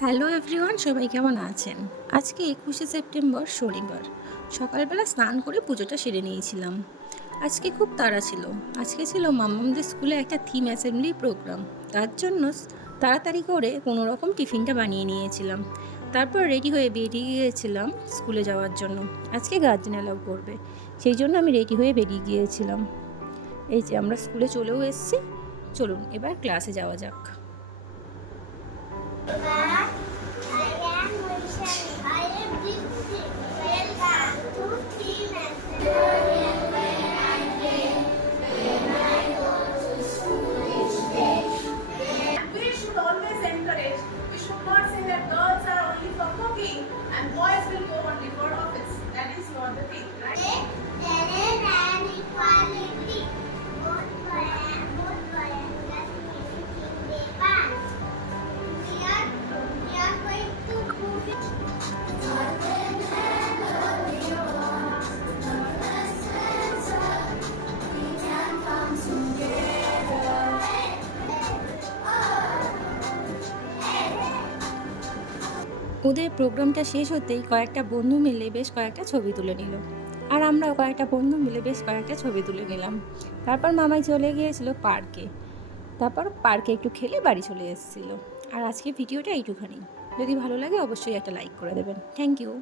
Hello everyone, সবাই কেমন আছেন? আজকে 21শে সেপ্টেম্বর শনিবার। সকালবেলা স্নান করে পুজোটা সেরে নিয়েছিলাম। আজকে খুব তাড়া ছিল। আজকে ছিল মাম্মামদের স্কুলে একটা থিম অ্যাসেম্বলি প্রোগ্রাম। তার জন্য তাড়াতাড়ি করে কোনো রকম টিফিনটা বানিয়ে নিয়েছিলাম। তারপর রেডি হয়ে বেরিয়ে গিয়েছিলাম স্কুলে যাওয়ার জন্য। আজকে গার্জেন অ্যালাউ করবে, সেই জন্য আমি রেডি হয়ে বেরিয়ে গিয়েছিলাম। এই যে আমরা স্কুলে চলেও এসেছি। চলুন এবার ক্লাসে যাওয়া যাক। And boys will go only for office. That is not the thing, right? There is an equality. Both boy and girls anything they want. We are going to prove it. We can come together. ওদের প্রোগ্রামটা শেষ হতেই কয়েকটা বন্ধু মিলে বেশ কয়েকটা ছবি তুলে নিল, আর আমরাও কয়েকটা বন্ধু মিলে বেশ কয়েকটা ছবি তুলে নিলাম। তারপর মামাই চলে গিয়েছিল পার্কে। তারপর পার্কে একটু খেলে বাড়ি চলে এসেছিল। আর আজকে ভিডিওটা এইটুখানি। যদি ভালো লাগে অবশ্যই একটা লাইক করে দেবেন। Thank you.